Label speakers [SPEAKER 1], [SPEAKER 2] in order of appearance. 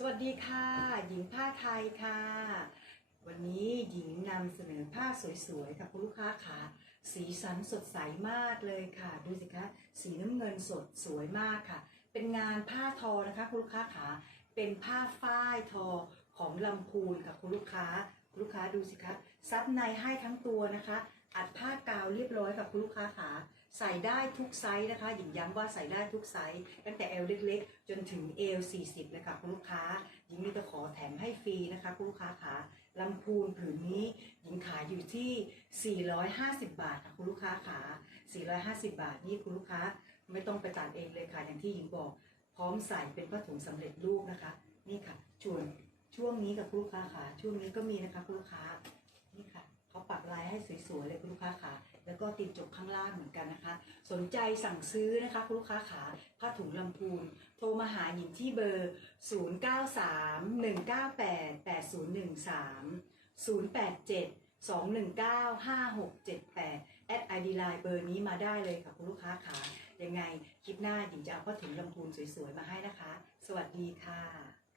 [SPEAKER 1] สวัสดีค่ะ หญิงผ้าไทยค่ะ วันนี้หญิงนำเสนอผ้าสวยๆค่ะคุณลูกค้าค่ะสีสันสดใสมากเลยค่ะ ดูสิคะสีน้ำเงินสดสวยมากค่ะ เป็นงานผ้าทอนะคะคุณลูกค้าขาเป็นผ้าฝ้ายทอของลำพูนค่ะคุณลูกค้าคุณลูกค้าดูสิคะซับในให้ทั้งตัวนะคะ อัดผ้ากาวเรียบร้อยค่ะคุณลูกค้าขา ใส่ได้ทุกไซส์นะคะหญิงย้ำว่าใส่ได้ทุกไซส์ตั้งแต่เอวเล็กๆ จนถึงเอว40เลยค่ะคุณลูกค้า หญิงมีตะขอแถมให้ฟรีนะคะคุณลูกค้าขาลำพูนผืนนี้หญิงขายอยู่ที่ 450 บาทค่ะคุณลูกค้าขา450 บาทนี่คุณลูกค้าไม่ต้องไปตัดเองเลยค่ะอย่างที่หญิงบอก พร้อมใส่เป็นผ้าถุงสำเร็จรูปนะคะ นี่ค่ะชวงช่วงนี้กับคุณลูกค้าขาช่วงนี้ก็มีนะคะคุณลูกค้านี่ค่ะเขาปักลายให้สวยๆเลยคุณลูกค้าขา แล้วก็ติดจบข้างล่างเหมือนกันนะคะ สนใจสั่งซื้อนะคะคุณลูกค้าขาผ้าถุงลำพูน โทรมาหาหญิงที่เบอร์ 0931988013 087 2195678 แอดไอดีไลน์เบอร์นี้มาได้เลยค่ะคุณลูกค้าขายังไงคลิปหน้าหญิงจะเอาผ้าถุงลำพูนสวยๆมาให้นะคะ สวัสดีค่ะ